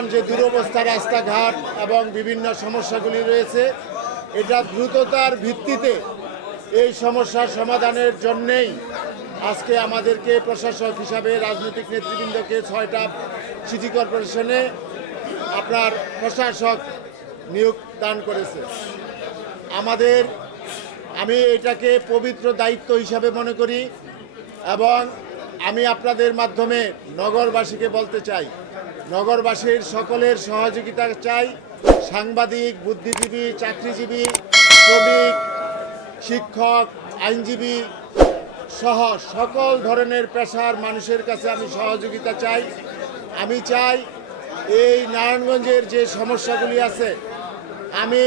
বর্তমান যে দুরবস্থা রাস্তাঘাট এবং বিভিন্ন সমস্যাগুলি রয়েছে, এটা দ্রুততার ভিত্তিতে এই সমস্যার সমাধানের জন্যেই আজকে আমাদেরকে প্রশাসক হিসাবে রাজনৈতিক নেতৃবৃন্দকে 6টা সিটি কর্পোরেশনে আপনার প্রশাসক নিয়োগ দান করেছে। আমি এটাকে পবিত্র দায়িত্ব হিসাবে মনে করি এবং আমি আপনাদের মাধ্যমে নগরবাসীকে বলতে চাই, নগরবাসীর সকলের সহযোগিতা চাই। সাংবাদিক, বুদ্ধিজীবী, চাকরিজীবী, শ্রমিক, শিক্ষক, আইনজীবী সহ সকল ধরনের পেশার মানুষের কাছে আমি সহযোগিতা চাই। আমি চাই এই নারায়ণগঞ্জের যে সমস্যাগুলি আছে, আমি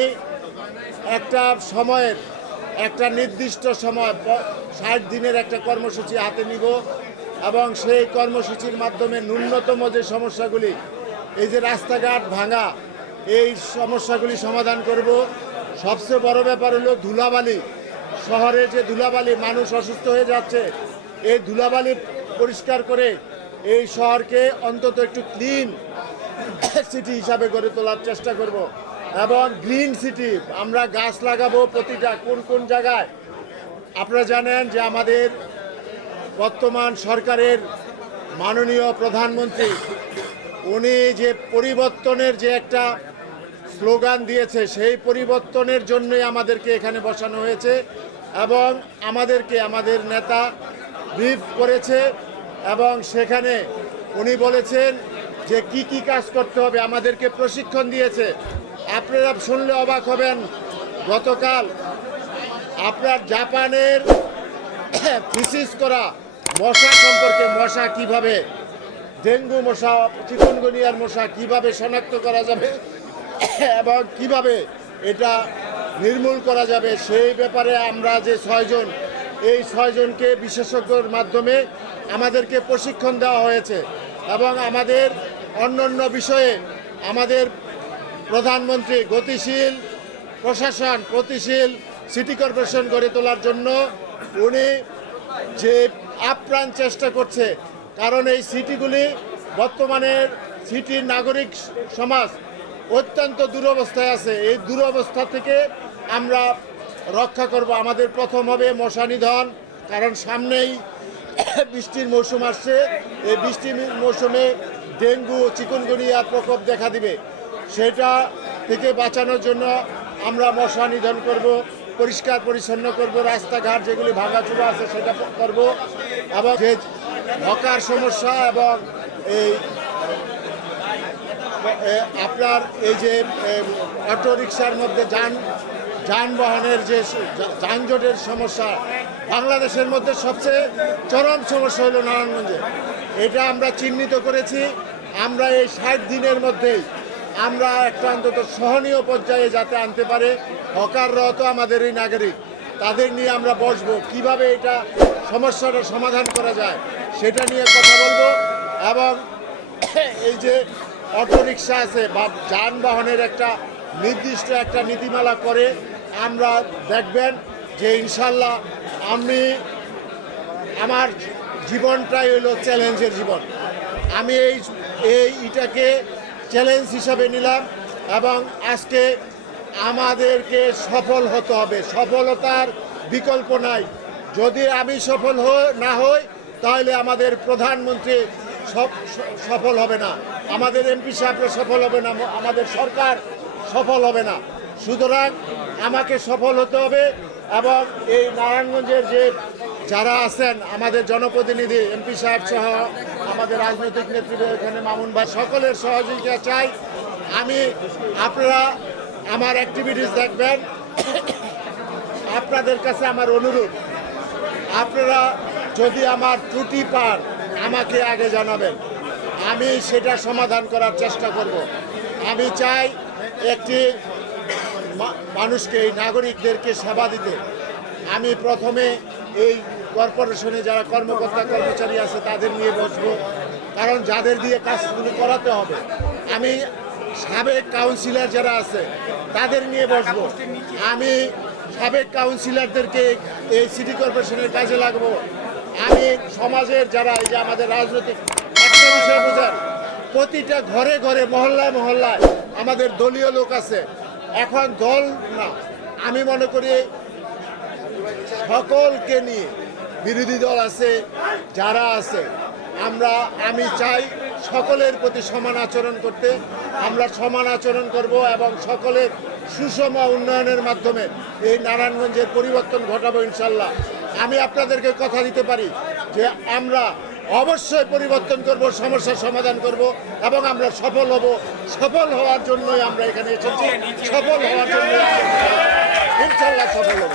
একটা নির্দিষ্ট সময় 60 দিনের একটা কর্মসূচি হাতে নিব এবং সেই কর্মসূচির মাধ্যমে ন্যূনতম যে সমস্যাগুলি, এই যে রাস্তাঘাট ভাঙা, এই সমস্যাগুলি সমাধান করব। সবচেয়ে বড় ব্যাপার হলো ধুলাবালি। শহরে যে ধুলাবালি, মানুষ অসুস্থ হয়ে যাচ্ছে, এই ধুলাবালি পরিষ্কার করে এই শহরকে অন্তত একটু ক্লিন সিটি হিসাবে গড়ে তোলার চেষ্টা করব এবং গ্রিন সিটি আমরা গাছ লাগাবো প্রতিটা কোন জায়গায়। আপনারা জানেন যে আমাদের বর্তমান সরকারের মাননীয় প্রধানমন্ত্রী উনি যে পরিবর্তনের যে একটা স্লোগান দিয়েছে, সেই পরিবর্তনের জন্যই আমাদেরকে এখানে বসানো হয়েছে এবং আমাদের নেতা ব্রিফ করেছে এবং সেখানে উনি বলেছেন যে কি কাজ করতে হবে, আমাদেরকে প্রশিক্ষণ দিয়েছে। আপনারা শুনলে অবাক হবেন, গতকাল আপনার জাপানের থিসিস করা মশা সম্পর্কে, মশা কিভাবে, ডেঙ্গু মশা, চিকুনগুনিয়ার মশা কিভাবে শনাক্ত করা যাবে এবং কিভাবে এটা নির্মূল করা যাবে, সেই ব্যাপারে আমরা যে 6 জন, এই 6 জনকে বিশেষজ্ঞর মাধ্যমে আমাদেরকে প্রশিক্ষণ দেওয়া হয়েছে এবং আমাদের অন্যান্য বিষয়ে আমাদের প্রধানমন্ত্রী গতিশীল প্রশাসন, গতিশীল সিটি কর্পোরেশন গড়ে তোলার জন্য উনি যে আপ্রাণ চেষ্টা করছে। কারণ এই সিটিগুলি বর্তমানের সিটির নাগরিক সমাজ অত্যন্ত দুরবস্থায় আছে। এই দুরবস্থা থেকে আমরা রক্ষা করব। আমাদের প্রথম হবে মশা নিধন, কারণ সামনেই বৃষ্টির মৌসুম আসছে। এই বৃষ্টির মৌসুমে ডেঙ্গু, চিকুনগুনিয়ার প্রকোপ দেখা দিবে। সেটা থেকে বাঁচানোর জন্য আমরা মশা নিধন করব, পরিষ্কার পরিচ্ছন্ন করব, রাস্তাঘাট যেগুলি ভাঙাচোরা আছে সেটা করব এবং যে হকার সমস্যা এবং এই আপনার এই যে অটোরিকশার মধ্যে যানবাহনের যে যানজটের সমস্যা, বাংলাদেশের মধ্যে সবচেয়ে চরম সমস্যা হলো নারায়ণগঞ্জে। এটা আমরা চিহ্নিত করেছি। আমরা এই 60 দিনের মধ্যেই আমরা একটা অন্তত সহনীয় পর্যায়ে যাতে আনতে পারে। হকাররাও তো আমাদেরই নাগরিক, তাদের নিয়ে আমরা বসবো, কিভাবে এটা সমস্যাটা সমাধান করা যায় সেটা নিয়ে কথা বলবো এবং এই যে অটোরিকশা আছে বা যানবাহনের একটা নির্দিষ্ট একটা নীতিমালা করে আমরা দেখবেন যে ইনশাল্লাহ আমার জীবনটাই হলো চ্যালেঞ্জের জীবন। আমি এইটাকে চ্যালেঞ্জ হিসাবে নিলাম এবং আজকে আমাদেরকে সফল হতে হবে। সফলতার বিকল্প নাই। যদি আমি সফল না হই তাহলে আমাদের প্রধানমন্ত্রী সফল হবে না, আমাদের এমপি সাহেবরা সফল হবে না, আমাদের সরকার সফল হবে না। সুতরাং আমাকে সফল হতে হবে এবং এই নারায়ণগঞ্জের যে যারা আছেন আমাদের জনপ্রতিনিধি, এমপি সাহেব সহ আমাদের রাজনৈতিক নেতৃত্ব, এখানে মামুন ভাই, সকলের সহযোগিতা চাই। আপনারা আমার অ্যাক্টিভিটিস দেখবেন। আপনাদের কাছে আমার অনুরোধ, আপনারা যদি আমার ত্রুটি পান আমাকে আগে জানাবেন, আমি সেটা সমাধান করার চেষ্টা করব। আমি চাই একটি মানুষকে, এই নাগরিকদেরকে সেবা দিতে। আমি প্রথমে এই কর্পোরেশনে যারা কর্মকর্তা কর্মচারী আছে তাদের নিয়ে বসবো, কারণ যাদের দিয়ে কাজগুলো করাতে হবে। আমি সাবেক কাউন্সিলর যারা আছে তাদের নিয়ে বসবো। আমি সাবেক কাউন্সিলরদেরকে এই সিটি কর্পোরেশনের কাজে লাগবো। আমি সমাজের যারা, এই যে আমাদের রাজনৈতিক একটা বিষয় বোঝেন, প্রতিটা ঘরে ঘরে মহল্লায় মহল্লায় আমাদের দলীয় লোক আছে। এখন দল না, আমি মনে করি সকলকে নিয়ে বিরোধী দল আছে যারা আছে, আমি চাই সকলের প্রতি সমান আচরণ করতে। আমরা সমান আচরণ করব এবং সকলের সুষম উন্নয়নের মাধ্যমে এই নারায়ণগঞ্জের পরিবর্তন ঘটাবো ইনশাল্লাহ। আমি আপনাদেরকে কথা দিতে পারি যে আমরা অবশ্যই পরিবর্তন করব, সমস্যার সমাধান করব এবং আমরা সফল হব। সফল হওয়ার জন্যই আমরা এখানে এসেছি, সফল হওয়ার জন্য ইনশাল্লাহ সফল হব।